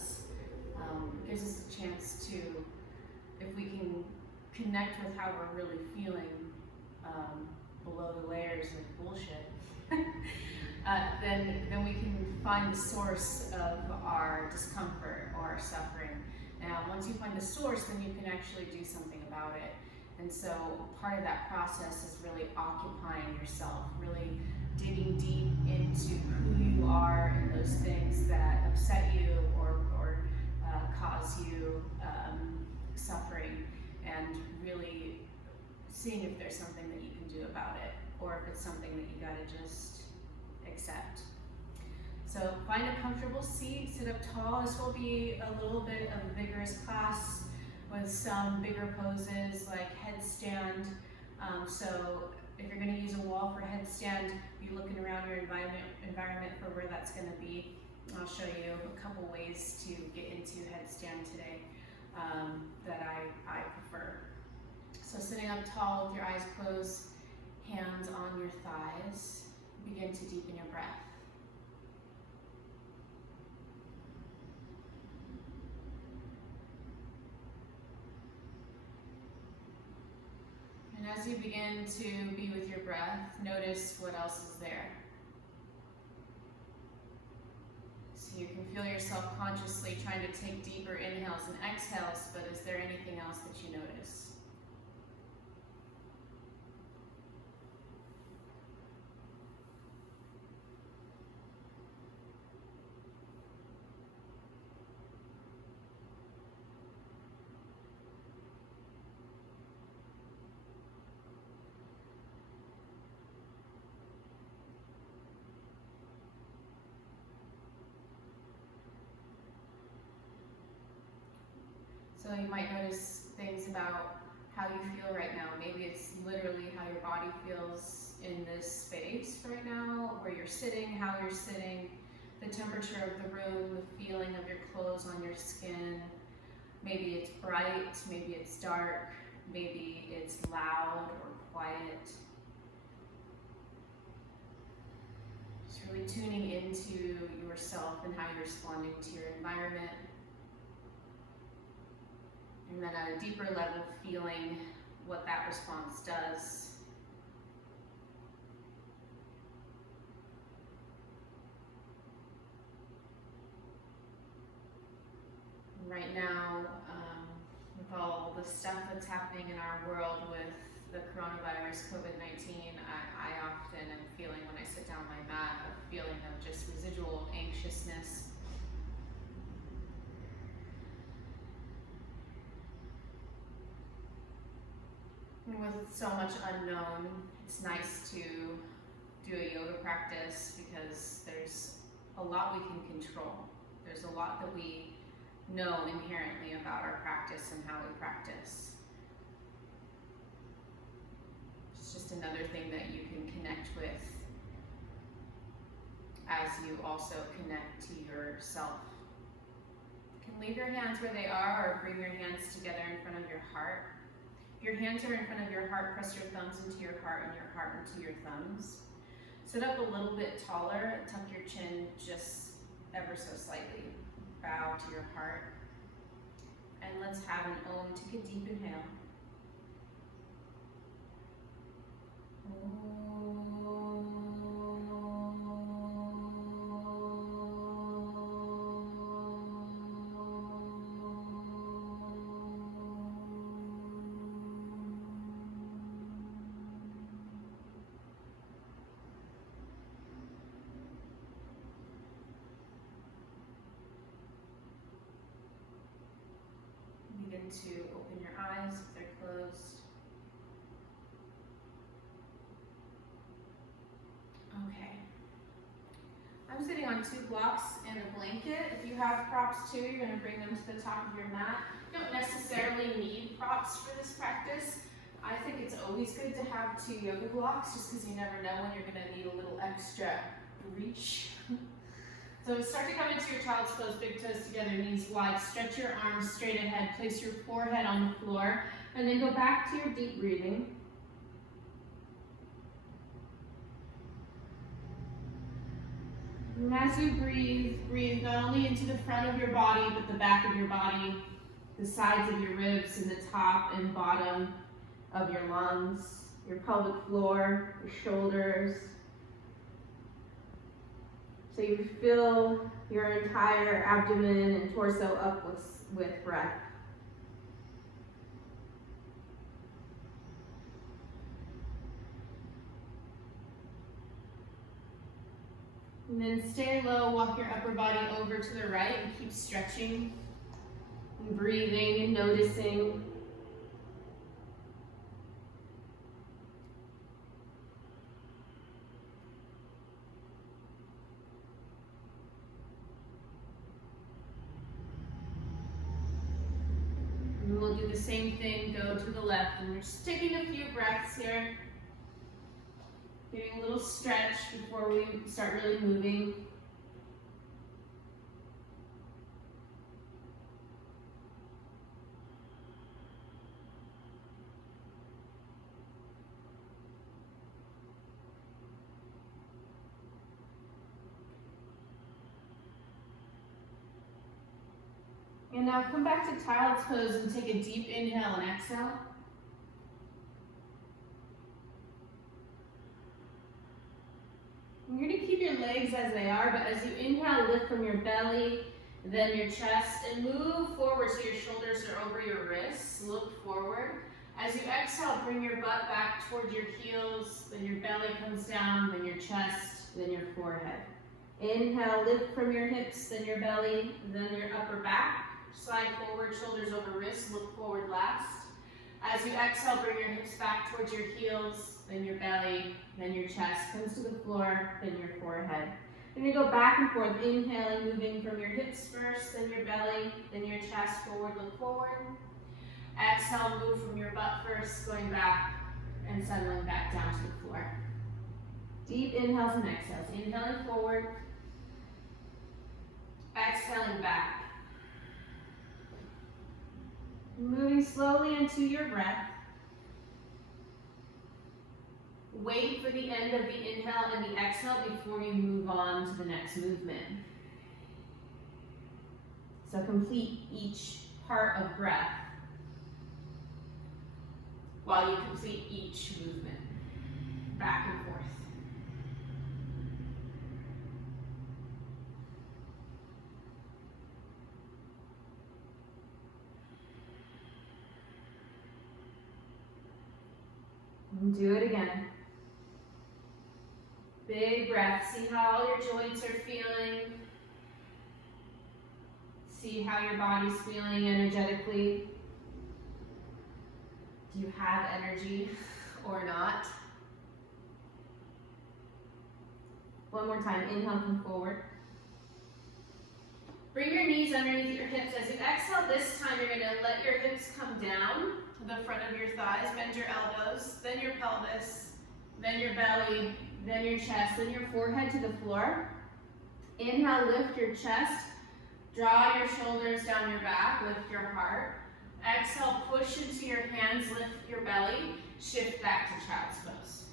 us. Gives us a chance to, if we can connect with how we're really feeling below the layers of bullshit, then we can find the source of our discomfort or our suffering. Now, once you find the source, then you can actually do something about it. And so part of that process is really occupying yourself, really digging deep into who you are and those things that upset you or cause you suffering, and really seeing if there's something that you can do about it, or if it's something that you gotta just accept. So find a comfortable seat, sit up tall. This will be a little bit of a vigorous class with some bigger poses like headstand. So if you're going to use a wall for headstand, you're looking around your environment for where that's going to be. I'll show you a couple ways to get into headstand today that I prefer. So sitting up tall with your eyes closed, hands on your thighs, begin to deepen your breath. And as you begin to be with your breath, notice what else is there. So you can feel yourself consciously trying to take deeper inhales and exhales, but is there anything else that you notice? So you might notice things about how you feel right now. Maybe it's literally how your body feels in this space right now, where you're sitting, how you're sitting, the temperature of the room, the feeling of your clothes on your skin. Maybe it's bright, maybe it's dark, maybe it's loud or quiet. Just really tuning into yourself and how you're responding to your environment. And then at a deeper level, feeling what that response does. Right now, with all the stuff that's happening in our world with the coronavirus, COVID-19, I often am feeling, when I sit down on my mat, a feeling of just residual anxiousness. With so much unknown, it's nice to do a yoga practice because there's a lot we can control. There's a lot that we know inherently about our practice and how we practice. It's just another thing that you can connect with as you also connect to yourself. You can leave your hands where they are or bring your hands together in front of your heart. If your hands are in front of your heart, press your thumbs into your heart and your heart into your thumbs. Sit up a little bit taller, tuck your chin just ever so slightly. Bow to your heart. And let's have an Om. Take a deep inhale. Begin to open your eyes if they're closed. Okay. I'm sitting on 2 blocks and a blanket. If you have props too, you're going to bring them to the top of your mat. You don't necessarily need props for this practice. I think it's always good to have 2 yoga blocks just because you never know when you're going to need a little extra reach. So start to come into your child's pose, big toes together, knees wide. Stretch your arms straight ahead. Place your forehead on the floor. And then go back to your deep breathing. And as you breathe, breathe not only into the front of your body, but the back of your body, the sides of your ribs, and the top and bottom of your lungs, your pelvic floor, your shoulders. So you fill your entire abdomen and torso up with breath. And then stay low, walk your upper body over to the right and keep stretching and breathing and noticing. And we'll do the same thing, go to the left. And we're just taking a few breaths here. Getting a little stretch before we start really moving. And now come back to child's pose and take a deep inhale and exhale. You're going to keep your legs as they are, but as you inhale, lift from your belly, then your chest, and move forward so your shoulders are over your wrists. Look forward. As you exhale, bring your butt back towards your heels, then your belly comes down, then your chest, then your forehead. Inhale, lift from your hips, then your belly, then your upper back. Slide forward, shoulders over wrists, look forward last. As you exhale, bring your hips back towards your heels, then your belly, then your chest comes to the floor, then your forehead. Then you go back and forth, inhaling, moving from your hips first, then your belly, then your chest, forward, look forward. Exhale, move from your butt first, going back and settling back down to the floor. Deep inhales and exhales. Inhaling forward, exhaling back. Moving slowly into your breath. Wait for the end of the inhale and the exhale before you move on to the next movement. So complete each part of breath while you complete each movement. Back and forth. And do it again. Big breath. See how all your joints are feeling. See how your body's feeling energetically. Do you have energy or not? One more time. Inhale, come forward. Bring your knees underneath your hips. As you exhale this time, you're going to let your hips come down to the front of your thighs. Bend your elbows, then your pelvis, then your belly, then your chest, then your forehead to the floor. Inhale, lift your chest. Draw your shoulders down your back, lift your heart. Exhale, push into your hands, lift your belly, shift back to child's pose.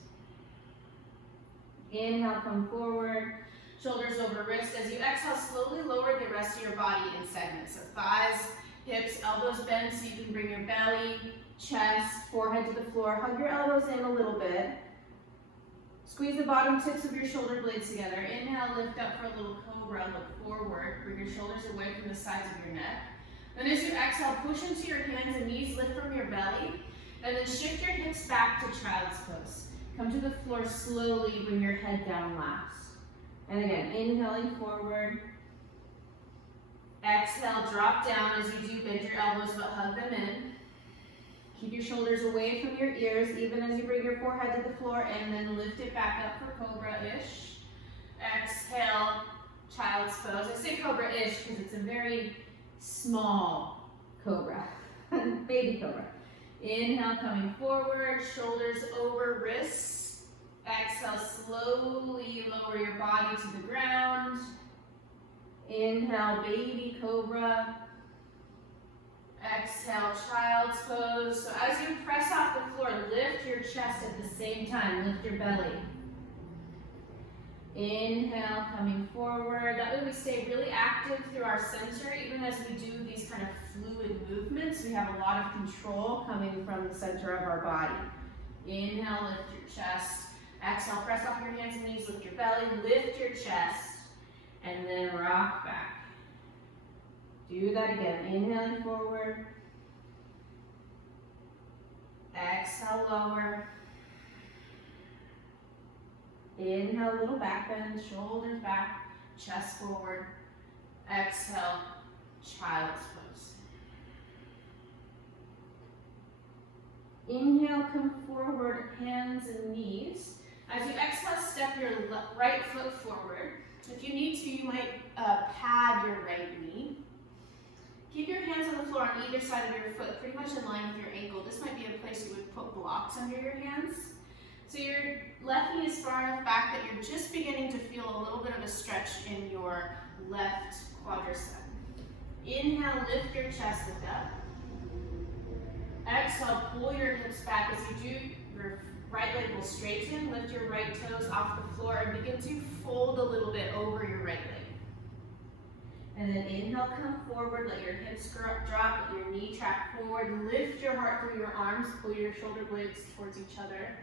Inhale, come forward, shoulders over wrist. As you exhale, slowly lower the rest of your body in segments. So thighs, hips, elbows bend so you can bring your belly, chest, forehead to the floor. Hug your elbows in a little bit. Squeeze the bottom tips of your shoulder blades together. Inhale, lift up for a little cobra, look forward. Bring your shoulders away from the sides of your neck. Then as you exhale, push into your hands and knees, lift from your belly, and then shift your hips back to child's pose. Come to the floor slowly, bring your head down last. And again, inhaling forward. Exhale, drop down. As you do, bend your elbows, but hug them in. Keep your shoulders away from your ears, even as you bring your forehead to the floor, and then lift it back up for cobra-ish. Exhale, child's pose. I say cobra-ish because it's a very small cobra, baby cobra. Inhale, coming forward, shoulders over wrists. Exhale, slowly lower your body to the ground. Inhale, baby cobra. Exhale, child's pose. So as you press off the floor, lift your chest at the same time. Lift your belly. Inhale, coming forward. That way we stay really active through our center, even as we do these kind of fluid movements. We have a lot of control coming from the center of our body. Inhale, lift your chest. Exhale, press off your hands and knees, lift your belly, lift your chest, and then rock back. Do that again. Inhaling forward. Exhale, lower. Inhale, little back bend, shoulders back, chest forward. Exhale, child's pose. Inhale, come forward, hands and knees. As you exhale, step your right foot forward. If you need to, you might pad your right knee. Keep your hands on the floor on either side of your foot, pretty much in line with your ankle. This might be a place you would put blocks under your hands. So your left knee is far enough back that you're just beginning to feel a little bit of a stretch in your left quadricep. Inhale, lift your chest, look up. Exhale, pull your hips back. As you do, your right leg will straighten. Lift your right toes off the floor and begin to fold a little bit over your right leg. And then inhale, come forward, let your hips drop, let your knee track forward. Lift your heart through your arms, pull your shoulder blades towards each other.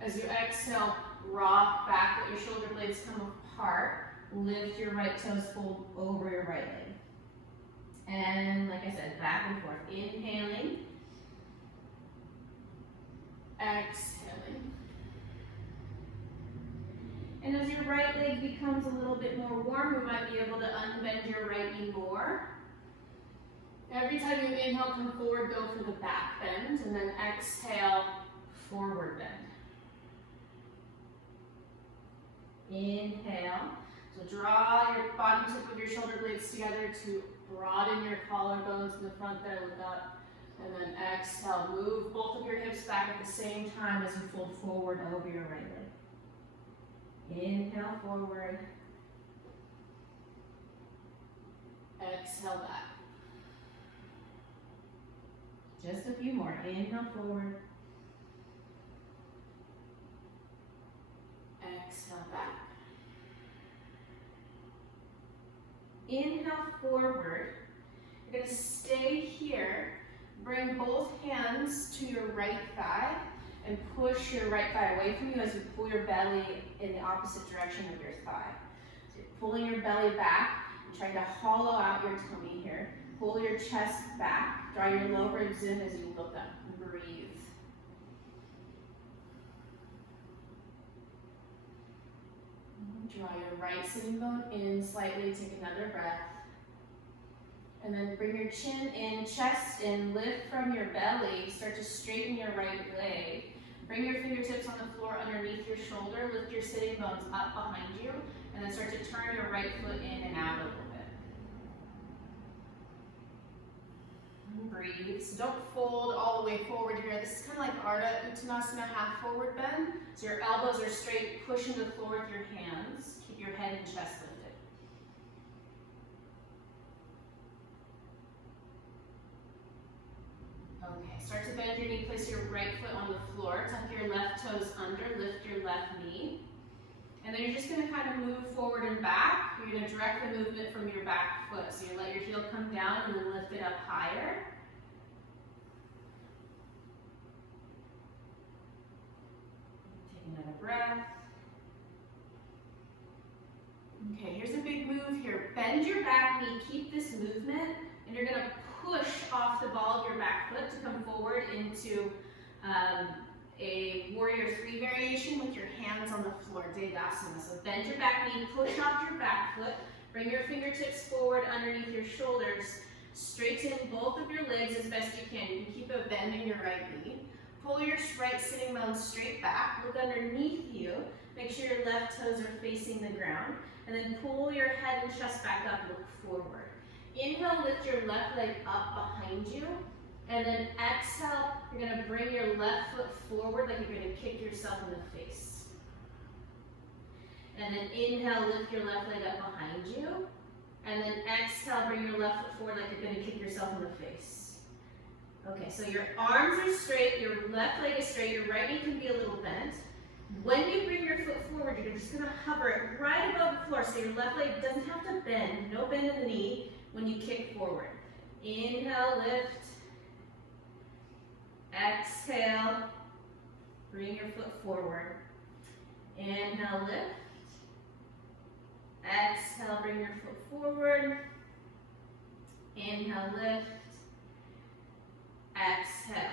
As you exhale, rock back, let your shoulder blades come apart. Lift your right toes, fold over your right leg. And like I said, back and forth. Inhaling. Exhaling. And as your right leg becomes a little bit more warm, you might be able to unbend your right knee more. Every time you inhale, come forward, go for the back bend, and then exhale, forward bend. Inhale. So draw your bottom tip of your shoulder blades together to broaden your collarbones in the front there, look up. And then exhale, move both of your hips back at the same time as you fold forward over your right leg. Inhale forward. Exhale back. Just a few more. Inhale forward. Exhale back. Inhale forward. You're going to stay here. Bring both hands to your right thigh and push your right thigh away from you as you pull your belly in the opposite direction of your thigh. So you're pulling your belly back and trying to hollow out your tummy here. Pull your chest back. Draw your low ribs in as you look up and breathe. Draw your right sitting bone in slightly, take another breath. And then bring your chin in, chest in, lift from your belly, start to straighten your right leg. Bring your fingertips on the floor underneath your shoulder, lift your sitting bones up behind you, and then start to turn your right foot in and out a little bit. Breathe. So don't fold all the way forward here. This is kind of like Ardha Uttanasana, half forward bend. So your elbows are straight, push into the floor with your hands. Keep your head and chest lifted. Okay, start to bend your knee, place your right foot on the floor, tuck your left toes under, lift your left knee. And then you're just going to kind of move forward and back. You're going to direct the movement from your back foot. So you let your heel come down and then lift it up higher. Take another breath. Okay, here's a big move here. Bend your back knee, keep this movement, and you're going to push off the ball of your back foot to come forward into a warrior 3 variation with your hands on the floor, Dedasana. So bend your back knee, push off your back foot, bring your fingertips forward underneath your shoulders, straighten both of your legs as best you can. You can keep a bend in your right knee. Pull your right sitting bones straight back, look underneath you, make sure your left toes are facing the ground, and then pull your head and chest back up, look forward. Inhale, lift your left leg up behind you, and then exhale, you're going to bring your left foot forward like you're going to kick yourself in the face. And then inhale, lift your left leg up behind you, and then exhale, bring your left foot forward like you're going to kick yourself in the face. Okay, so your arms are straight, your left leg is straight, your right knee can be a little bent. When you bring your foot forward, you're just gonna hover it right above the floor so your left leg doesn't have to bend, no bend in the knee when you kick forward. Inhale, lift. Exhale, bring your foot forward. Inhale, lift. Exhale, bring your foot forward. Inhale, lift. Exhale.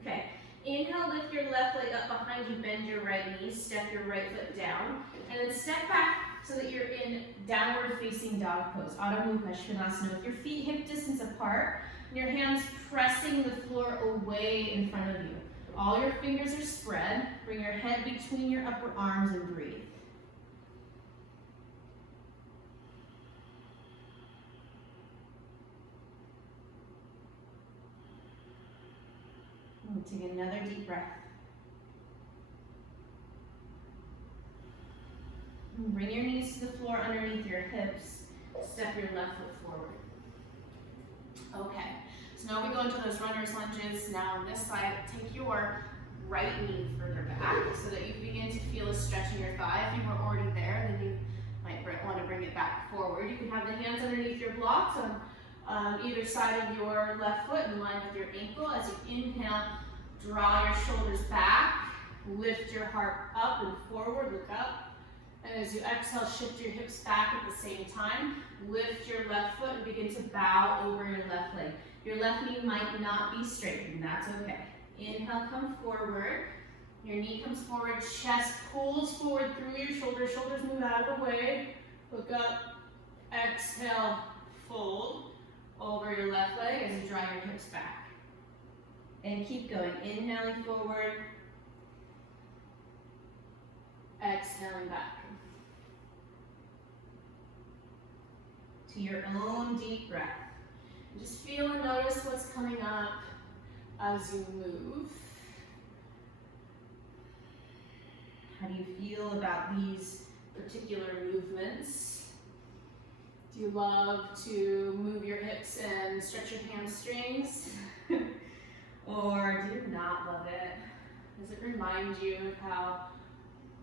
Okay. Inhale, lift your left leg up behind you, bend your right knee, step your right foot down, and then step back so that you're in downward facing dog pose, adho mukha svanasana, with your feet hip distance apart, and your hands pressing the floor away in front of you. All your fingers are spread. Bring your head between your upper arms and breathe. And take another deep breath. And bring your knees to the floor underneath your hips. Step your left foot forward. Okay, so now we go into those runner's lunges. Now on this side, take your right knee further back so that you begin to feel a stretch in your thigh. If you were already there, then you might want to bring it back forward. You can have the hands underneath your blocks on either side of your left foot in line with your ankle. As you inhale, draw your shoulders back, lift your heart up and forward, look up. And as you exhale, shift your hips back at the same time. Lift your left foot and begin to bow over your left leg. Your left knee might not be straight, and that's okay. Inhale, come forward. Your knee comes forward, chest pulls forward through your shoulders. Shoulders move out of the way. Look up. Exhale, fold over your left leg as you draw your hips back. And keep going. Inhaling forward. Exhaling back. To your own deep breath. Just feel and notice what's coming up as you move. How do you feel about these particular movements? Do you love to move your hips and stretch your hamstrings? Or do you not love it? Does it remind you of how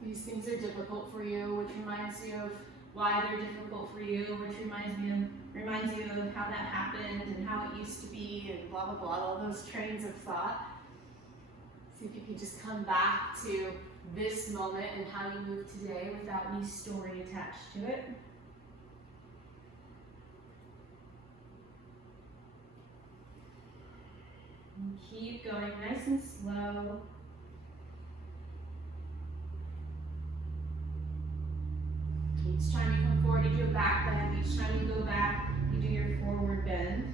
these things are difficult for you, which reminds you of why they're difficult for you, which reminds you of how that happened and how it used to be and blah, blah, blah, all those trains of thought. See if you could just come back to this moment and how you move today without any story attached to it. And keep going nice and slow. Each time you come forward, you do a back bend. Each time you go back, you do your forward bend.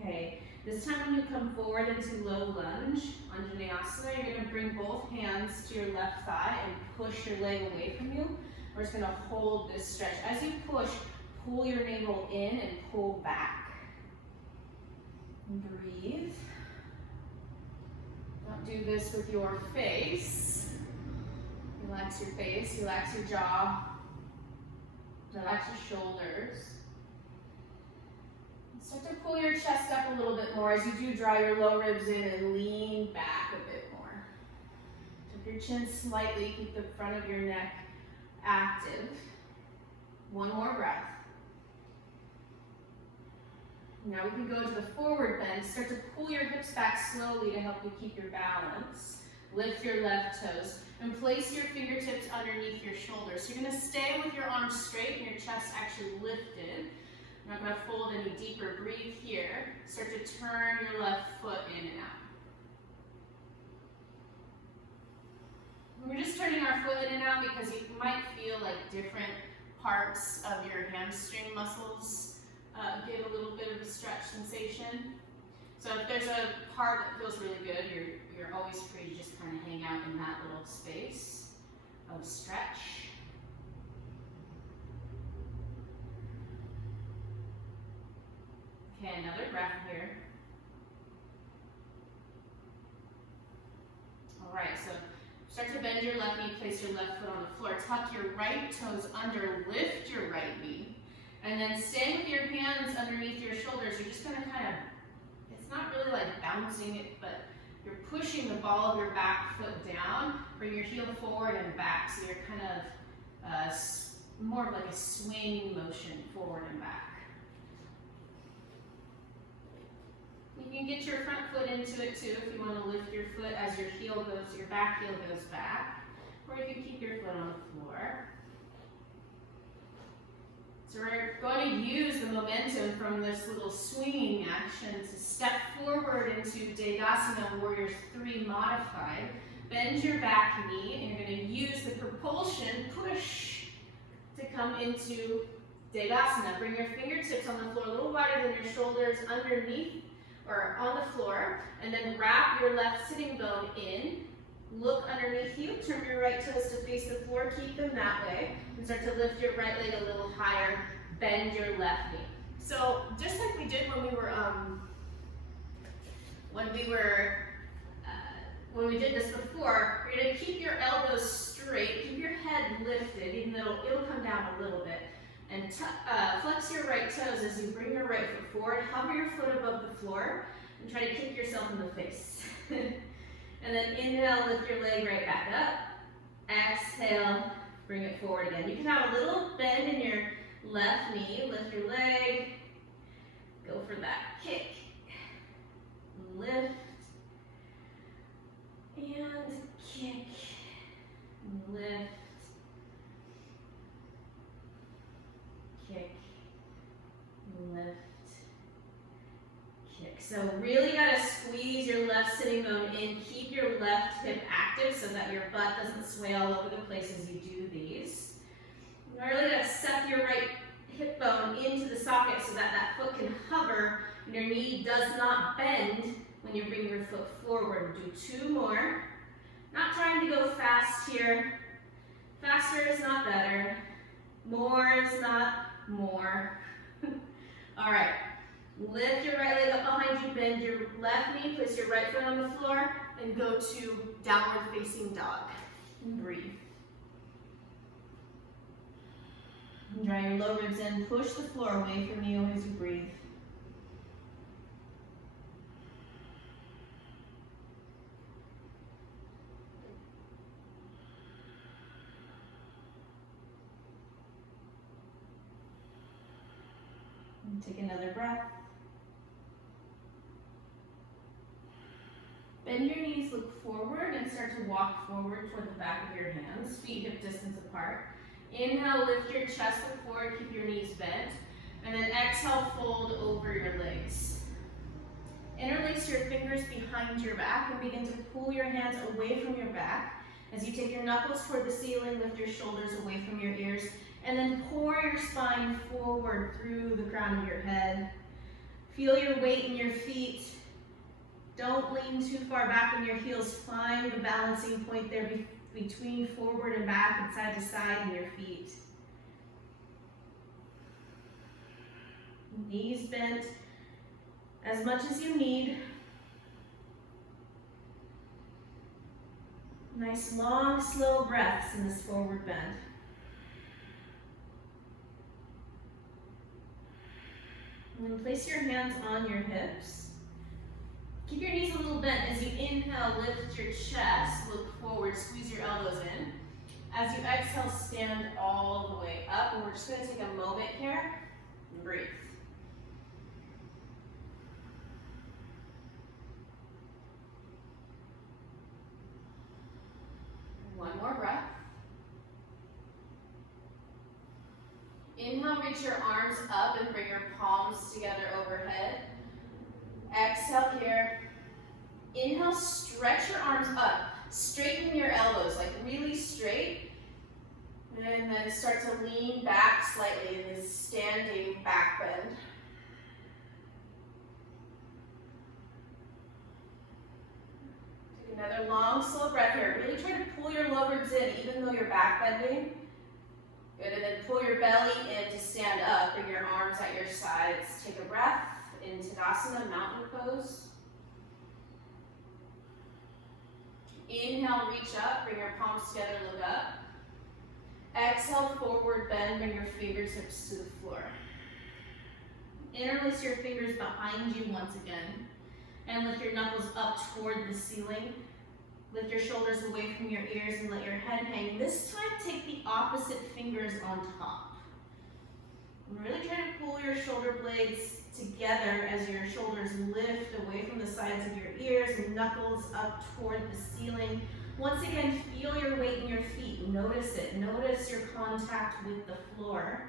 Okay, this time when you come forward into low lunge, Anjaneyasana, you're going to bring both hands to your left thigh and push your leg away from you. We're just going to hold this stretch. As you push, pull your navel in and pull back. And breathe. Don't do this with your face. Relax your face, relax your jaw, relax your shoulders. Start to pull your chest up a little bit more as you do draw your low ribs in and lean back a bit more. Tuck your chin slightly, keep the front of your neck active. One more breath. Now we can go to the forward bend. Start to pull your hips back slowly to help you keep your balance. Lift your left toes and place your fingertips underneath your shoulders. So you're going to stay with your arms straight and your chest actually lifted. I'm not going to fold any deeper. Breathe here. Start to turn your left foot in and out. We're just turning our foot in and out because you might feel like different parts of your hamstring muscles get a little bit of a stretch sensation. So if there's a part that feels really good, you're always free to just kind of hang out in that little space of stretch. Okay, another breath here. All right, so start to bend your left knee, place your left foot on the floor. Tuck your right toes under, lift your right knee. And then staying with your hands underneath your shoulders, you're just gonna kind of, it's not really like bouncing it, but you're pushing the ball of your back foot down, bring your heel forward and back, so you're kind of more of like a swing motion forward and back. You can get your front foot into it too if you want to lift your foot as your heel goes, your back heel goes back, or you can keep your foot on the floor. So we're going to use the momentum from this little swinging action to step forward into Dedasana Warriors 3 modified. Bend your back knee and you're going to use the propulsion push to come into Dedasana. Bring your fingertips on the floor a little wider than your shoulders underneath or on the floor, and then wrap your left sitting bone in. Look underneath you, turn your right toes to face the floor, keep them that way, and start to lift your right leg a little higher, bend your left knee. So just like we did when we did this before, you're gonna keep your elbows straight, keep your head lifted, even though it'll come down a little bit, and flex your right toes as you bring your right foot forward, hover your foot above the floor, and try to kick yourself in the face. And then inhale, lift your leg right back up. Exhale, bring it forward again. You can have a little bend in your left knee, lift your leg, go for that kick, lift, and kick, lift, kick, lift, kick. So really gotta squeeze your left sitting bone in, keep your left hip active so that your butt doesn't sway all over the place as you do these. You really gotta suck your right hip bone into the socket so that that foot can hover and your knee does not bend when you bring your foot forward. Do 2 more. Not trying to go fast here. Faster is not better. More is not more. All right. Lift your right leg up behind you, bend your left knee, place your right foot on the floor, and go to downward facing dog. And breathe. And draw your low ribs in, push the floor away from you as you breathe. And take another breath. Bend your knees, look forward, and start to walk forward toward the back of your hands, feet hip distance apart. Inhale, lift your chest, look forward, keep your knees bent. And then exhale, fold over your legs. Interlace your fingers behind your back and begin to pull your hands away from your back. As you take your knuckles toward the ceiling, lift your shoulders away from your ears, and then pour your spine forward through the crown of your head. Feel your weight in your feet. Don't lean too far back in your heels. Find the balancing point there between forward and back and side to side in your feet. Knees bent as much as you need. Nice long, slow breaths in this forward bend. And then place your hands on your hips. Keep your knees a little bent. As you inhale, lift your chest, look forward, squeeze your elbows in. As you exhale, stand all the way up. And we're just going to take a moment here and breathe. One more breath. Inhale, reach your arms up and bring your palms together overhead. Exhale here. Inhale, stretch your arms up. Straighten your elbows, like really straight. And then start to lean back slightly in this standing back bend. Take another long, slow breath here. Really try to pull your low ribs in, even though you're back bending. Good, and then pull your belly in to stand up. Bring your arms at your sides. Take a breath in Tadasana, mountain pose. Inhale, reach up, bring your palms together, look up. Exhale, forward bend, bring your fingertips to the floor. Interlace your fingers behind you once again, and lift your knuckles up toward the ceiling. Lift your shoulders away from your ears and let your head hang. This time, take the opposite fingers on top. Really try to pull your shoulder blades together as your shoulders lift away from the sides of your ears and knuckles up toward the ceiling. Once again, feel your weight in your feet. Notice it. Notice your contact with the floor.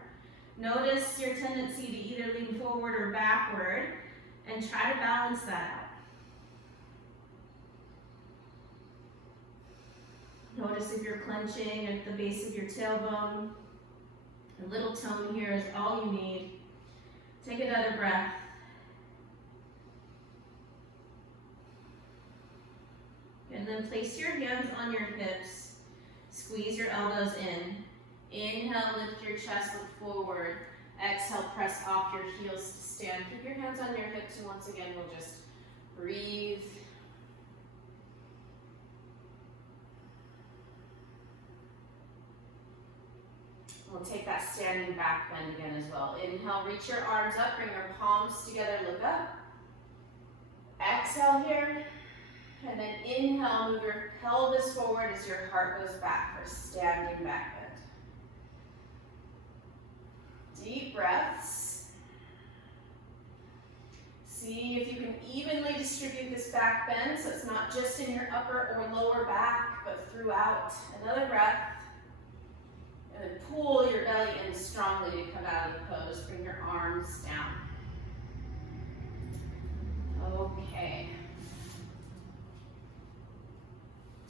Notice your tendency to either lean forward or backward, and try to balance that out. Notice if you're clenching at the base of your tailbone. A little tone here is all you need. Take another breath. And then place your hands on your hips. Squeeze your elbows in. Inhale, lift your chest, look forward. Exhale, press off your heels to stand. Keep your hands on your hips, and once again, we'll just breathe. We'll take that standing back bend again as well. Inhale, reach your arms up, bring your palms together, look up. Exhale here. And then inhale, move your pelvis forward as your heart goes back for standing back bend. Deep breaths. See if you can evenly distribute this back bend so it's not just in your upper or lower back, but throughout. Another breath. And then pull your belly in strongly to come out of the pose. Bring your arms down. Okay.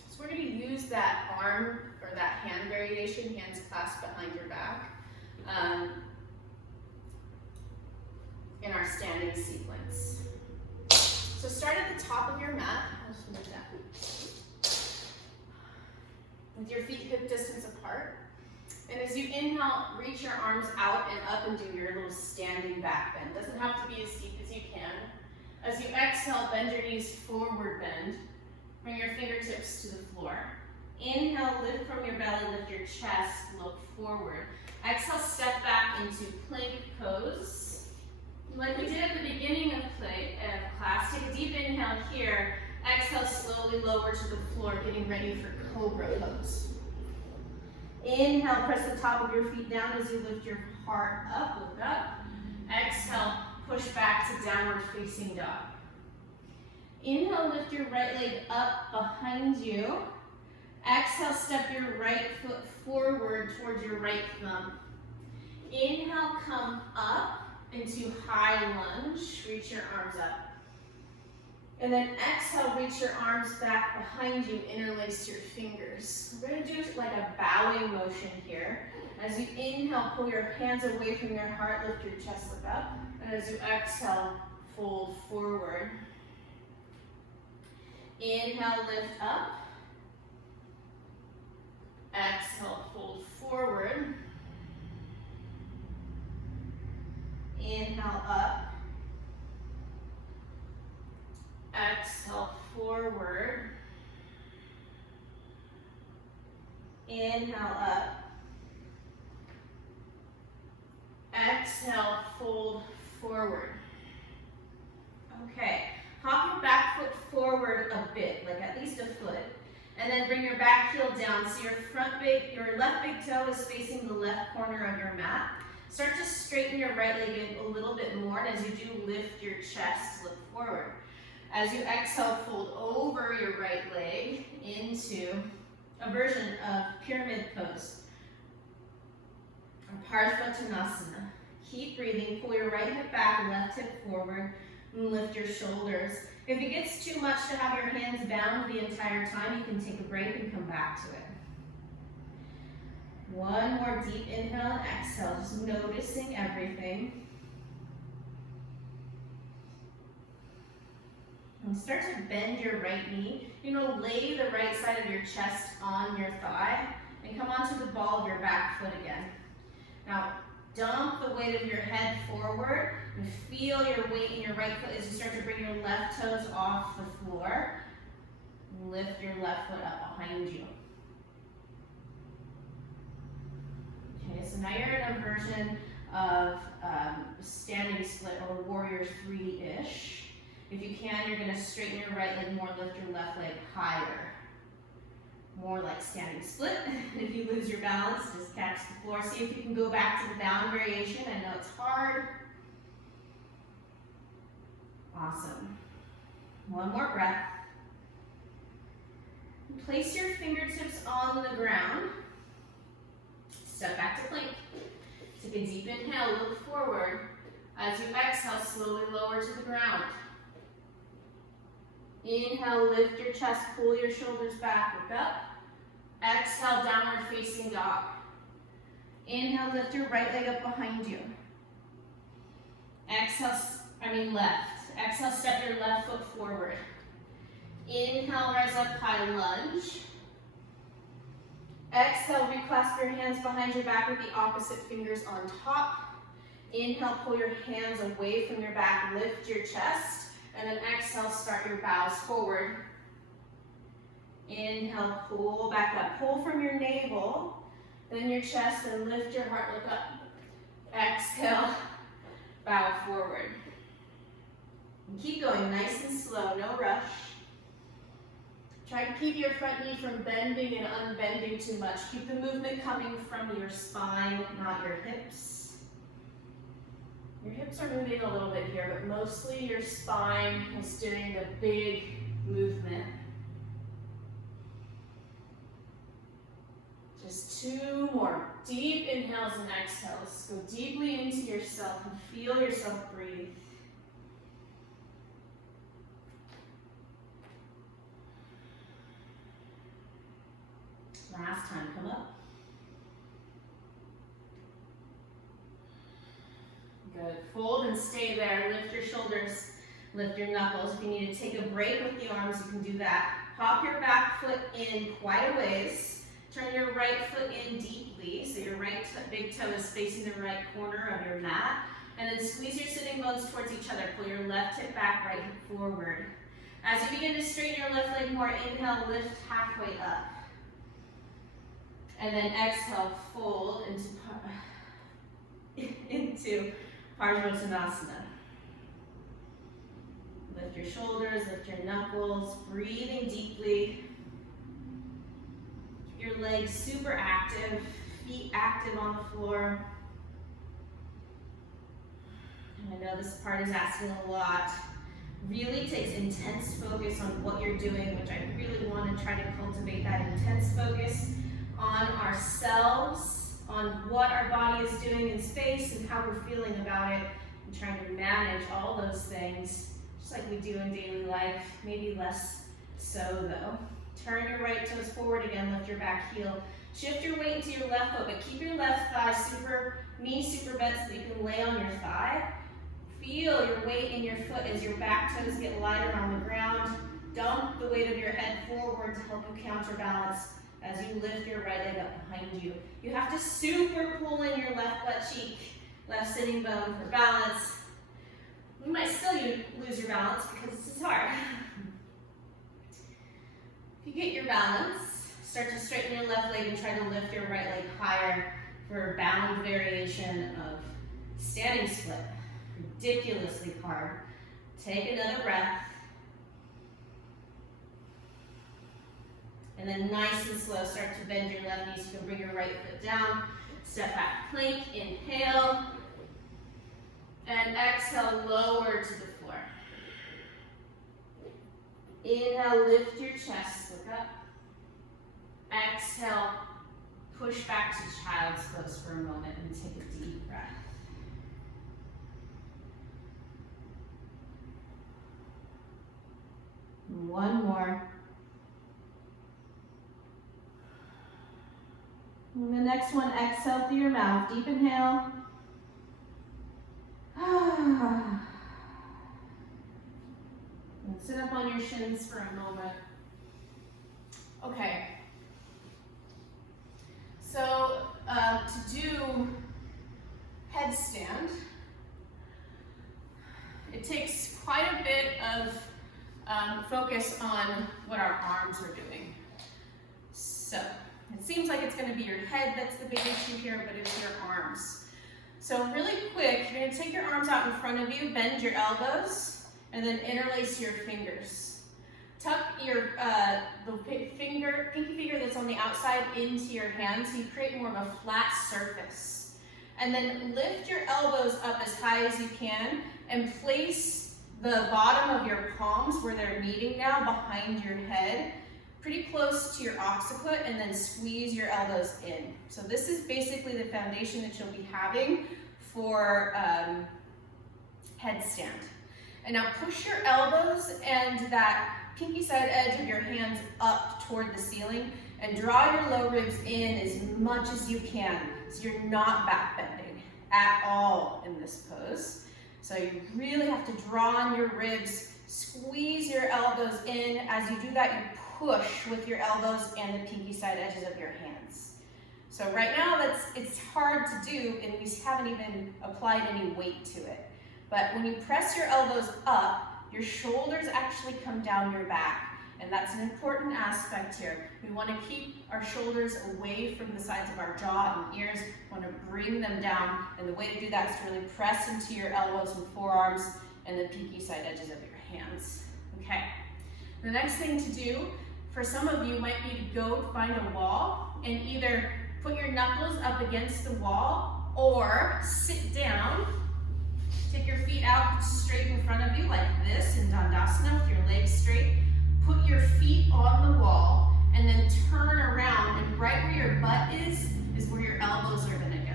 So we're going to use that arm or that hand variation, hands clasped behind your back, in our standing sequence. So start at the top of your mat. I'll just move that. With your feet hip distance apart. And as you inhale, reach your arms out and up and do your little standing back bend. Doesn't have to be as deep as you can. As you exhale, bend your knees, forward bend. Bring your fingertips to the floor. Inhale, lift from your belly, lift your chest, look forward. Exhale, step back into plank pose. Like we did at the beginning of class, take a deep inhale here. Exhale, slowly lower to the floor, getting ready for cobra pose. Inhale, press the top of your feet down as you lift your heart up, look up. Exhale, push back to downward facing dog. Inhale, lift your right leg up behind you. Exhale, step your right foot forward towards your right thumb. Inhale, come up into high lunge, reach your arms up. And then exhale, reach your arms back behind you, interlace your fingers. We're going to do like a bowing motion here. As you inhale, pull your hands away from your heart, lift your chest, look up. And as you exhale, fold forward. Inhale, lift up. Exhale, fold forward. Inhale, up. Exhale, forward. Inhale, up. Exhale, fold forward. Okay, hop your back foot forward a bit, like at least a foot. And then bring your back heel down so your left big toe is facing the left corner of your mat. Start to straighten your right leg in a little bit more, and as you do, lift your chest, look forward. As you exhale, fold over your right leg into a version of pyramid pose, or Parsvattanasana. Keep breathing, pull your right hip back, left hip forward, and lift your shoulders. If it gets too much to have your hands bound the entire time, you can take a break and come back to it. One more deep inhale and exhale, just noticing everything. And start to bend your right knee. Lay the right side of your chest on your thigh and come onto the ball of your back foot again. Now, dump the weight of your head forward and feel your weight in your right foot as you start to bring your left toes off the floor. Lift your left foot up behind you. Okay, so now you're in a version of standing split or warrior 3-ish. If you can, you're gonna straighten your right leg more, lift your left leg higher. More like standing split. If you lose your balance, just catch the floor. See if you can go back to the down variation. I know it's hard. Awesome. One more breath. Place your fingertips on the ground. Step back to plank. Take a deep inhale, look forward. As you exhale, slowly lower to the ground. Inhale, lift your chest, pull your shoulders back, look up. Exhale, downward facing dog. Inhale, lift your right leg up behind you. Left. Exhale, step your left foot forward. Inhale, rise up high lunge. Exhale, reclasp your hands behind your back with the opposite fingers on top. Inhale, pull your hands away from your back, lift your chest. And then exhale, start your bows forward. Inhale, pull back up. Pull from your navel, then your chest, and lift your heart, look up. Exhale, bow forward. And keep going nice and slow, no rush. Try to keep your front knee from bending and unbending too much. Keep the movement coming from your spine, not your hips. Your hips are moving a little bit here, but mostly your spine is doing the big movement. Just 2 more. Deep inhales and exhales. Go deeply into yourself and feel yourself breathe. Last time, come up. Good. Fold and stay there. Lift your shoulders, lift your knuckles. If you need to take a break with the arms, you can do that. Hop your back foot in quite a ways. Turn your right foot in deeply, so your right big toe is facing the right corner of your mat. And then squeeze your sitting bones towards each other. Pull your left hip back, right hip forward. As you begin to straighten your left leg more, inhale, lift halfway up. And then exhale, fold into Vrksasana. Lift your shoulders, lift your knuckles, breathing deeply. Keep your legs super active, feet active on the floor. And I know this part is asking a lot. Really takes intense focus on what you're doing, which I really want to try to cultivate that intense focus on ourselves, on what our body is doing in space and how we're feeling about it, and trying to manage all those things, just like we do in daily life, maybe less so though. Turn your right toes forward again, lift your back heel. Shift your weight into your left foot, but keep your left thigh knee super bent so that you can lay on your thigh. Feel your weight in your foot as your back toes get lighter on the ground. Dump the weight of your head forward to help you counterbalance as you lift your right leg up behind you. You have to super pull in your left butt cheek, left sitting bone for balance. You might still lose your balance because this is hard. If you get your balance, start to straighten your left leg and try to lift your right leg higher for a bound variation of standing split. Ridiculously hard. Take another breath. And then nice and slow, start to bend your left knee so you can bring your right foot down. Step back, plank, inhale. And exhale, lower to the floor. Inhale, lift your chest, look up. Exhale, push back to child's pose for a moment and take a deep breath. One more. And the next one, exhale through your mouth. Deep inhale. And sit up on your shins for a moment. Okay. So to do headstand, it takes quite a bit of focus on what our arms are doing. So It seems like it's going to be your head that's the big issue here, but it's your arms. So really quick, you're going to take your arms out in front of you, bend your elbows, and then interlace your fingers. Tuck your pinky finger that's on the outside into your hand so you create more of a flat surface. And then lift your elbows up as high as you can and place the bottom of your palms where they're meeting now behind your head, pretty close to your occiput, and then squeeze your elbows in. So this is basically the foundation that you'll be having for headstand. And now push your elbows and that pinky side edge of your hands up toward the ceiling and draw your low ribs in as much as you can so you're not back bending at all in this pose. So you really have to draw on your ribs, squeeze your elbows in. As you do that, you push with your elbows and the pinky side edges of your hands. So right now it's hard to do and we haven't even applied any weight to it. But when you press your elbows up, your shoulders actually come down your back. And that's an important aspect here. We want to keep our shoulders away from the sides of our jaw and ears. We want to bring them down. And the way to do that is to really press into your elbows and forearms and the pinky side edges of your hands. Okay. The next thing to do for some of you might be to go find a wall and either put your knuckles up against the wall or sit down. Take your feet out straight in front of you like this in Dandasana with your legs straight. Put your feet on the wall and then turn around, and right where your butt is where your elbows are going to go.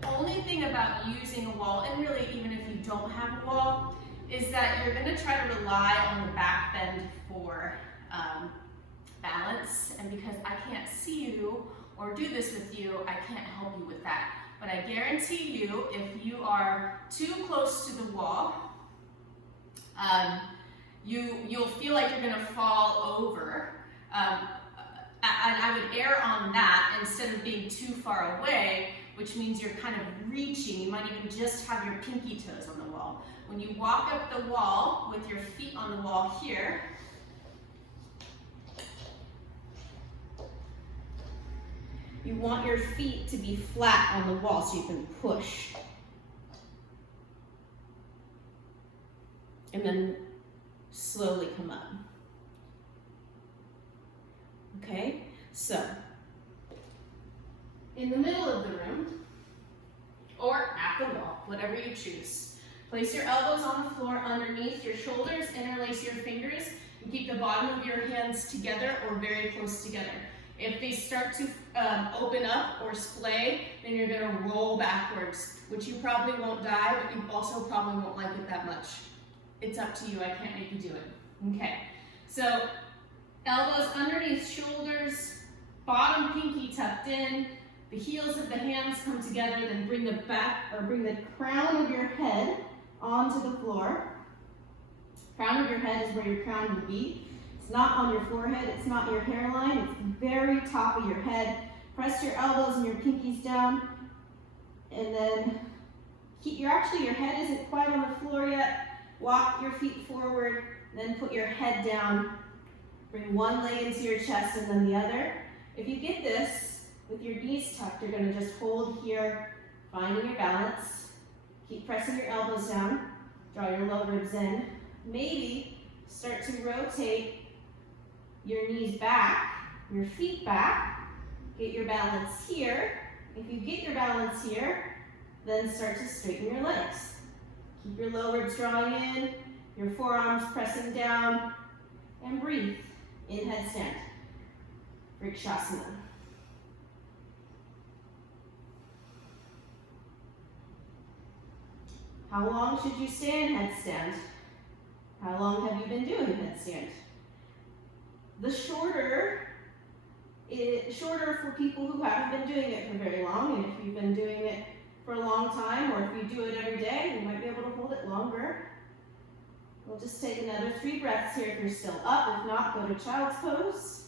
The only thing about using a wall, and really even if you don't have a wall, is that you're going to try to rely on the back bend for balance. And because I can't see you or do this with you, I can't help you with that. But I guarantee you, if you are too close to the wall, you'll feel like you're going to fall over. And I would err on that instead of being too far away, which means you're kind of reaching. You might even just have your pinky toes on the wall. When you walk up the wall with your feet on the wall here, you want your feet to be flat on the wall so you can push. And then slowly come up. Okay, so in the middle of the room or at the wall, whatever you choose. Place your elbows on the floor underneath your shoulders, interlace your fingers, and keep the bottom of your hands together or very close together. If they start to open up or splay, then you're going to roll backwards, which you probably won't die, but you also probably won't like it that much. It's up to you. I can't make you do it. Okay. So elbows underneath shoulders, bottom pinky tucked in, the heels of the hands come together, then bring the crown of your head onto the floor. Crown of your head is where your crown would be. It's not on your forehead, it's not your hairline, it's the very top of your head. Press your elbows and your pinkies down, and then your head isn't quite on the floor yet. Walk your feet forward, then put your head down. Bring one leg into your chest and then the other. If you get this, with your knees tucked, you're going to just hold here, finding your balance. Keep pressing your elbows down, draw your low ribs in. Maybe start to rotate your knees back, your feet back, get your balance here. If you get your balance here, then start to straighten your legs. Keep your low ribs drawing in, your forearms pressing down, and breathe in headstand, vrksasana. How long should you stay in headstand? How long have you been doing headstand? The shorter for people who haven't been doing it for very long, and if you've been doing it for a long time, or if you do it every day, you might be able to hold it longer. We'll just take another 3 breaths here if you're still up. If not, go to child's pose.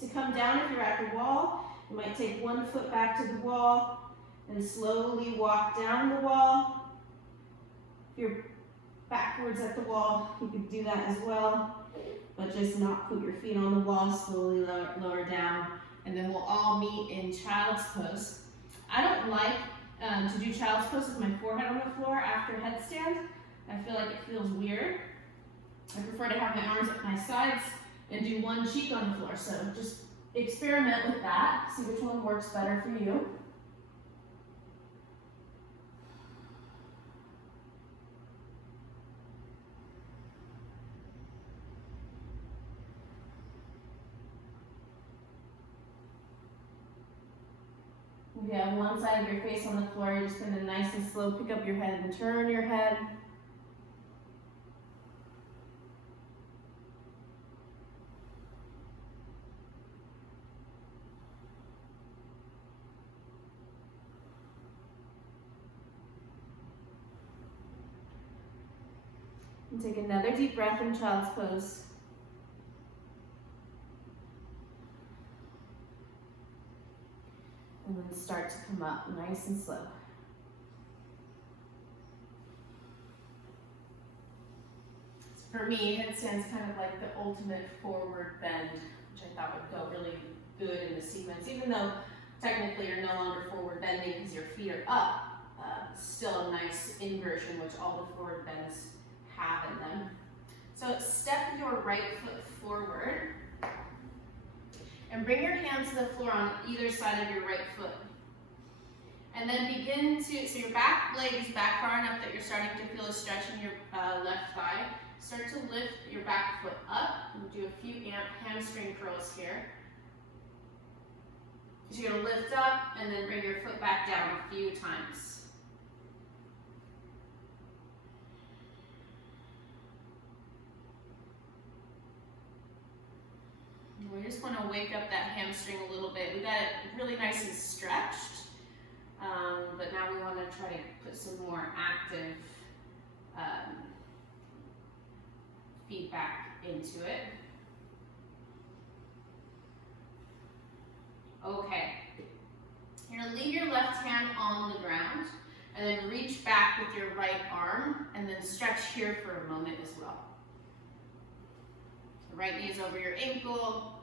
To come down, if you're at the wall, you might take one foot back to the wall and slowly walk down the wall. If you're backwards at the wall. You could do that as well, but just not put your feet on the wall, slowly lower down. And then we'll all meet in child's pose. I don't like to do child's pose with my forehead on the floor after headstand. I feel like it feels weird. I prefer to have my arms at my sides and do one cheek on the floor. So just experiment with that. See which one works better for you. If you have one side of your face on the floor, you're just going to nice and slow pick up your head and turn your head. And take another deep breath in child's pose. And then start to come up nice and slow. For me, headstand's kind of like the ultimate forward bend, which I thought would go really good in the sequence. Even though technically you're no longer forward bending because your feet are up, still a nice inversion, which all the forward bends have in them. So step your right foot forward. And bring your hands to the floor on either side of your right foot. And then begin to, so your back leg is back far enough that you're starting to feel a stretch in your left thigh. Start to lift your back foot up and do a few hamstring curls here. So you're going to lift up and then bring your foot back down a few times. We just want to wake up that hamstring a little bit. We got it really nice and stretched, but now we want to try to put some more active feedback into it. Okay, you're going to leave your left hand on the ground and then reach back with your right arm and then stretch here for a moment as well. The right knee is over your ankle.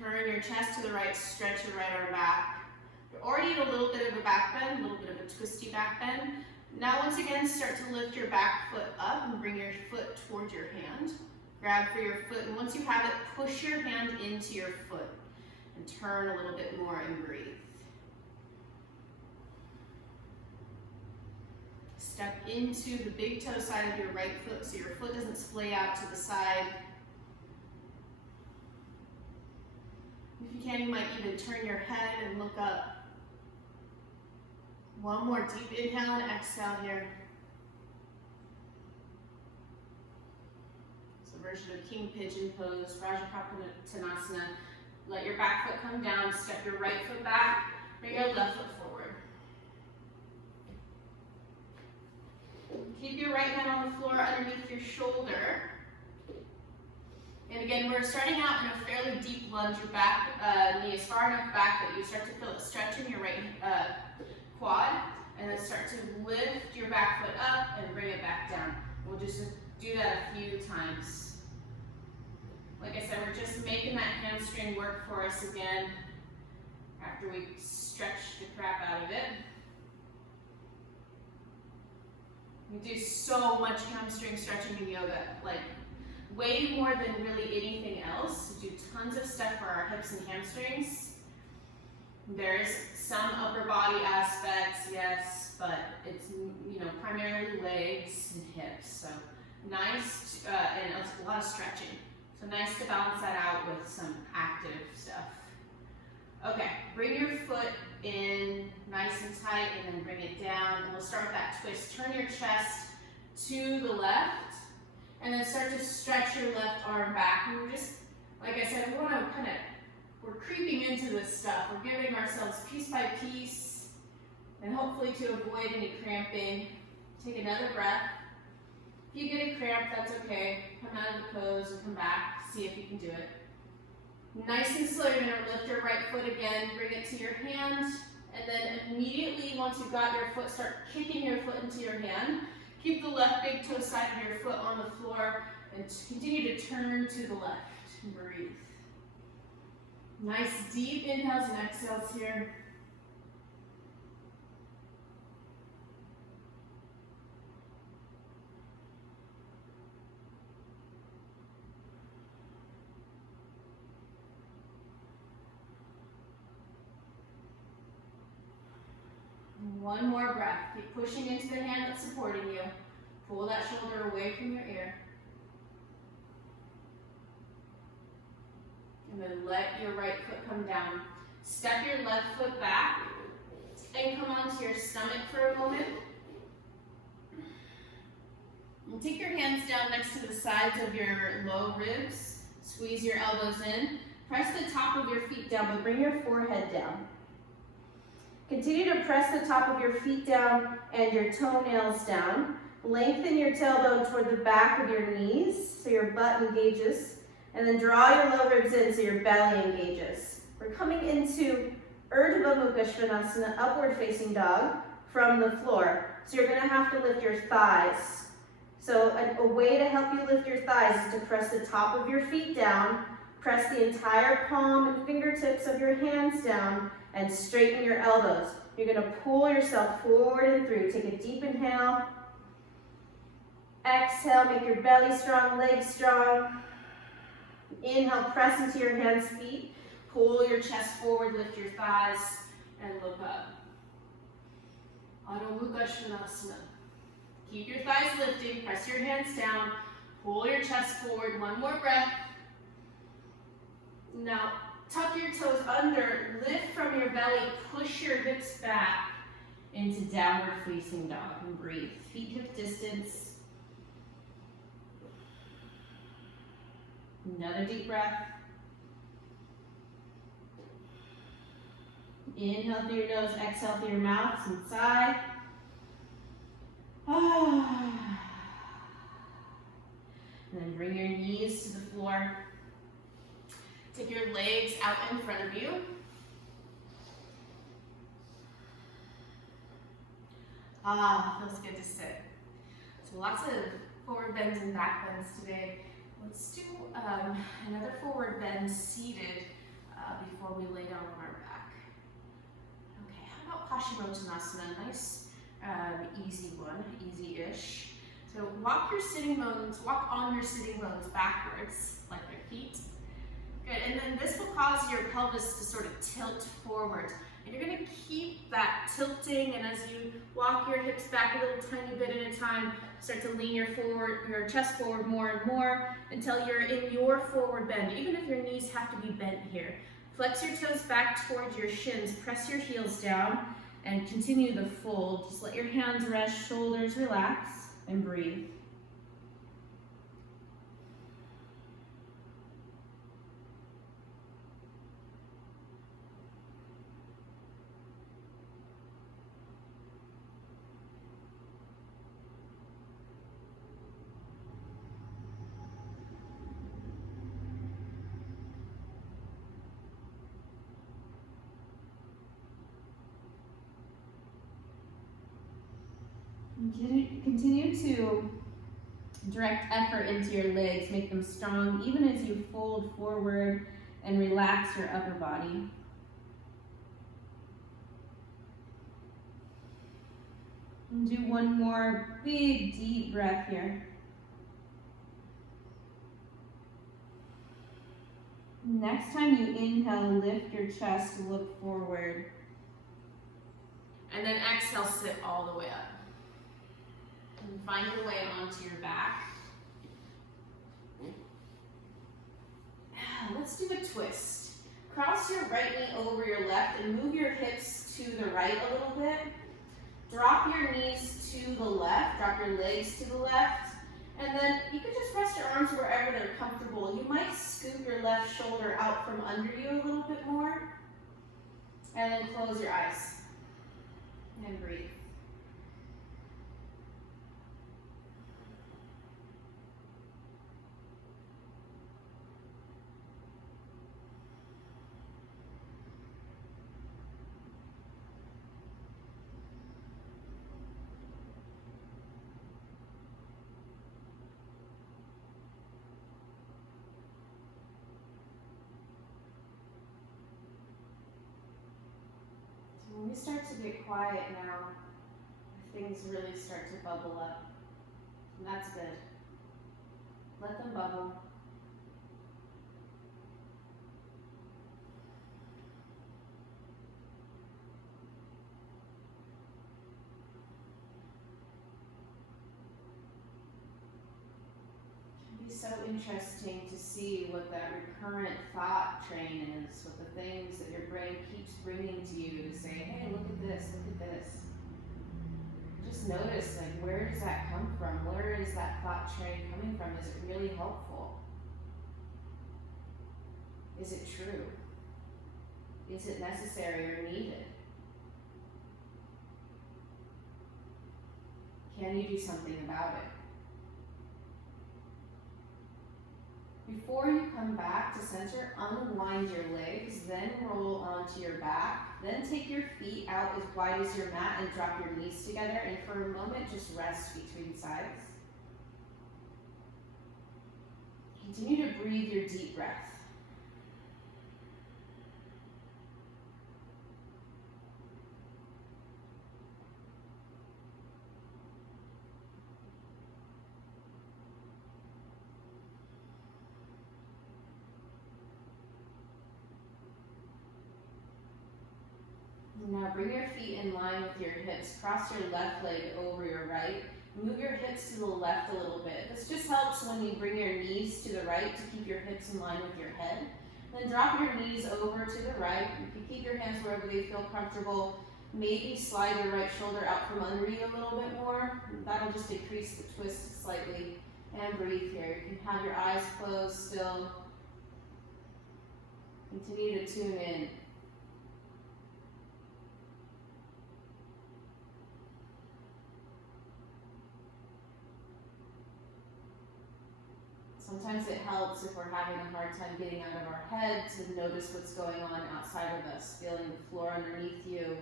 Turn your chest to the right, stretch your right arm back. You're already in a little bit of a back bend, a little bit of a twisty back bend. Now once again, start to lift your back foot up and bring your foot towards your hand. Grab for your foot, and once you have it, push your hand into your foot and turn a little bit more and breathe. Step into the big toe side of your right foot so your foot doesn't splay out to the side. If you can, you might even turn your head and look up. One more deep inhale and exhale here. It's a version of King Pigeon pose, vrksasana. Let your back foot come down, step your right foot back, bring your left foot forward. Keep your right hand on the floor underneath your shoulder. And again, we're starting out in a fairly deep lunge. Your back knee is far enough back that you start to feel it stretch in your right quad, and then start to lift your back foot up and bring it back down. We'll just do that a few times. Like I said, we're just making that hamstring work for us again after we stretch the crap out of it. We do so much hamstring stretching in yoga, like way more than really anything else. We do tons of stuff for our hips and hamstrings. There's some upper body aspects, yes, but it's primarily legs and hips. So nice, and a lot of stretching. So nice to balance that out with some active stuff. Okay, bring your foot in nice and tight and then bring it down. And we'll start with that twist. Turn your chest to the left and then start to stretch your left arm back. And we're just, like I said, we're creeping into this stuff. We're giving ourselves piece by piece and hopefully to avoid any cramping. Take another breath. If you get a cramp, that's okay. Come out of the pose and come back. See if you can do it. Nice and slow, you're going to lift your right foot again, bring it to your hand, and then immediately once you've got your foot, start kicking your foot into your hand. Keep the left big toe side of your foot on the floor and continue to turn to the left. Breathe. Nice deep inhales and exhales here. One more breath. Keep pushing into the hand that's supporting you. Pull that shoulder away from your ear. And then let your right foot come down. Step your left foot back and come onto your stomach for a moment. And take your hands down next to the sides of your low ribs. Squeeze your elbows in. Press the top of your feet down, but bring your forehead down. Continue to press the top of your feet down and your toenails down. Lengthen your tailbone toward the back of your knees so your butt engages. And then draw your low ribs in so your belly engages. We're coming into Urdhva Mukha Svanasana, upward facing dog, from the floor. So you're going to have to lift your thighs. So a way to help you lift your thighs is to press the top of your feet down, press the entire palm and fingertips of your hands down, and straighten your elbows. You're going to pull yourself forward and through. Take a deep inhale. Exhale, make your belly strong, legs strong. Inhale, press into your hands, feet. Pull your chest forward, lift your thighs, and look up. Adho Mukha Svanasana. Keep your thighs lifting, press your hands down, pull your chest forward. One more breath. Now, tuck your toes under, lift from your belly, push your hips back into downward facing dog, and breathe. Feet hip distance. Another deep breath. Inhale through your nose, exhale through your mouth, and sigh. And then bring your knees to the floor. Take your legs out in front of you. Feels good to sit. So lots of forward bends and back bends today. Let's do another forward bend seated before we lay down on our back. Okay, how about Paschimottanasana? Nice, easy one, easy-ish. So walk on your sitting bones backwards, like your feet. Good, and then this will cause your pelvis to sort of tilt forward. And you're gonna keep that tilting, and as you walk your hips back a little tiny bit at a time, start to lean your chest forward more and more until you're in your forward bend, even if your knees have to be bent here. Flex your toes back towards your shins, press your heels down, and continue the fold. Just let your hands rest, shoulders relax, and breathe. Continue to direct effort into your legs. Make them strong even as you fold forward and relax your upper body. And do one more big, deep breath here. Next time you inhale, lift your chest, look forward. And then exhale, sit all the way up. And find your way onto your back. Let's do a twist. Cross your right knee over your left and move your hips to the right a little bit. Drop your knees to the left, drop your legs to the left, and then you can just rest your arms wherever they're comfortable. You might scoop your left shoulder out from under you a little bit more, and then close your eyes and breathe. When you start to get quiet now, things really start to bubble up. And that's good. Let them bubble. It can be so interesting to see what that recurrent thought train is, what the things that your brain keeps bringing to you to say, hey, look at this, look at this. Just notice, like, where does that come from? Where is that thought train coming from? Is it really helpful? Is it true? Is it necessary or needed? Can you do something about it? Before you come back to center, unwind your legs, then roll onto your back. Then take your feet out as wide as your mat and drop your knees together. And for a moment, just rest between sides. Continue to breathe your deep breath. Now bring your feet in line with your hips. Cross your left leg over your right. Move your hips to the left a little bit. This just helps when you bring your knees to the right to keep your hips in line with your head. Then drop your knees over to the right. You can keep your hands wherever they feel comfortable. Maybe slide your right shoulder out from under you a little bit more. That'll just increase the twist slightly. And breathe here. You can have your eyes closed still. Continue to tune in. Sometimes it helps if we're having a hard time getting out of our head to notice what's going on outside of us, feeling the floor underneath you,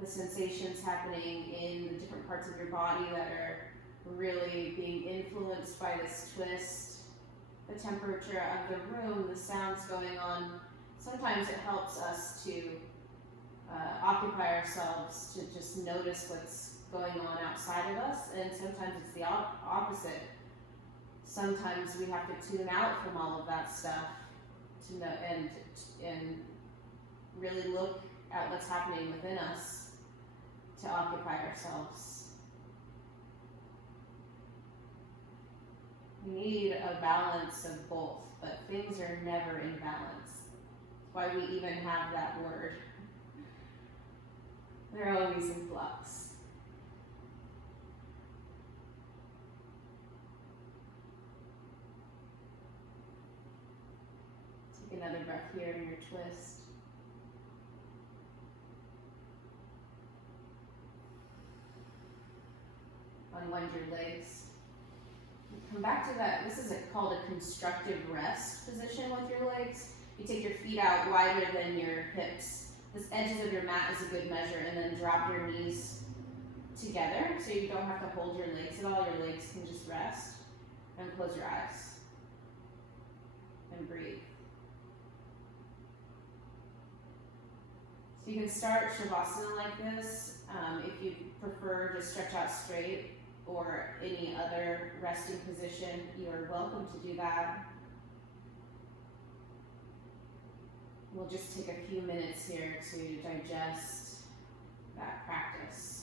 the sensations happening in the different parts of your body that are really being influenced by this twist, the temperature of the room, the sounds going on. Sometimes it helps us to occupy ourselves, to just notice what's going on outside of us, and sometimes it's the opposite. Sometimes we have to tune out from all of that stuff to know and really look at what's happening within us to occupy ourselves. We need a balance of both, but things are never in balance. That's why we even have that word. They're always in flux. Take another breath here in your twist. Unwind your legs. Come back to that. This is called a constructive rest position with your legs. You take your feet out wider than your hips. The edges of your mat is a good measure, and then drop your knees together so you don't have to hold your legs at all. Your legs can just rest. And close your eyes. And breathe. So you can start Shavasana like this. If you prefer to stretch out straight or any other resting position, you are welcome to do that. We'll just take a few minutes here to digest that practice.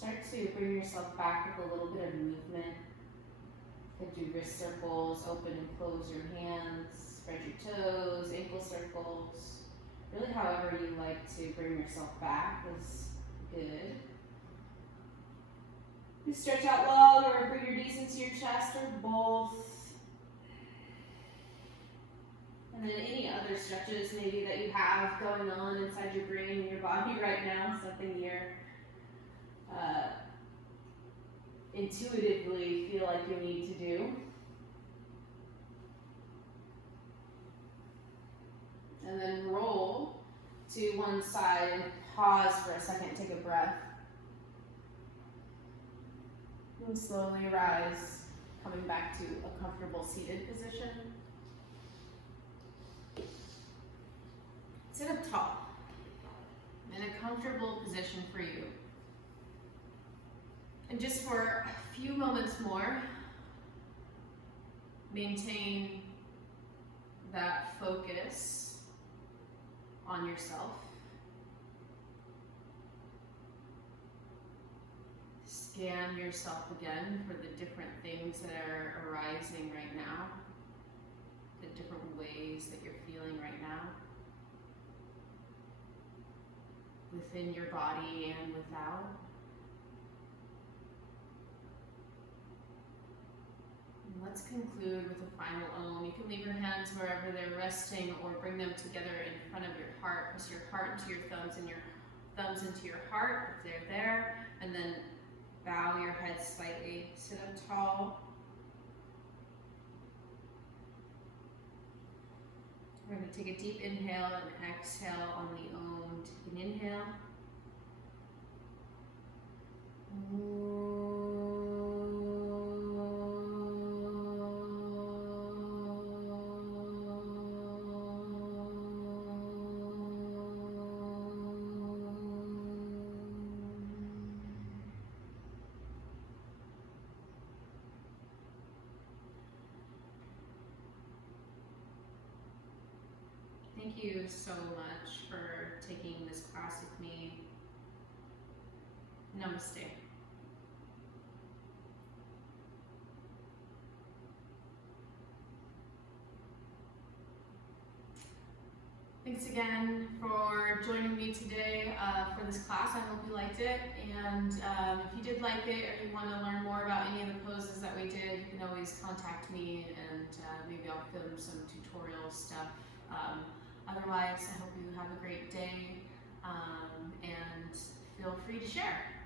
Start to bring yourself back with a little bit of movement. You could do wrist circles, open and close your hands, spread your toes, ankle circles. Really however you like to bring yourself back is good. You stretch out long or bring your knees into your chest or both. And then any other stretches maybe that you have going on inside your brain and your body right now, something you're intuitively feel like you need to do. And then roll to one side and pause for a second, take a breath. And slowly rise, coming back to a comfortable seated position. Sit up tall, in a comfortable position for you. And just for a few moments more, maintain that focus on yourself. Scan yourself again for the different things that are arising right now, the different ways that you're feeling right now, within your body and without. And let's conclude with a final Om. You can leave your hands wherever they're resting or bring them together in front of your heart. Press your heart into your thumbs and your thumbs into your heart if they're there, and then bow your head slightly. Sit up tall. We're going to take a deep inhale and exhale on the Om. Take an inhale. Thank you so much for taking this class with me. Namaste. Thanks again for joining me today for this class. I hope you liked it. And if you did like it or you want to learn more about any of the poses that we did, you can always contact me and maybe I'll film some tutorial stuff. Otherwise, I hope you have a great day and feel free to share.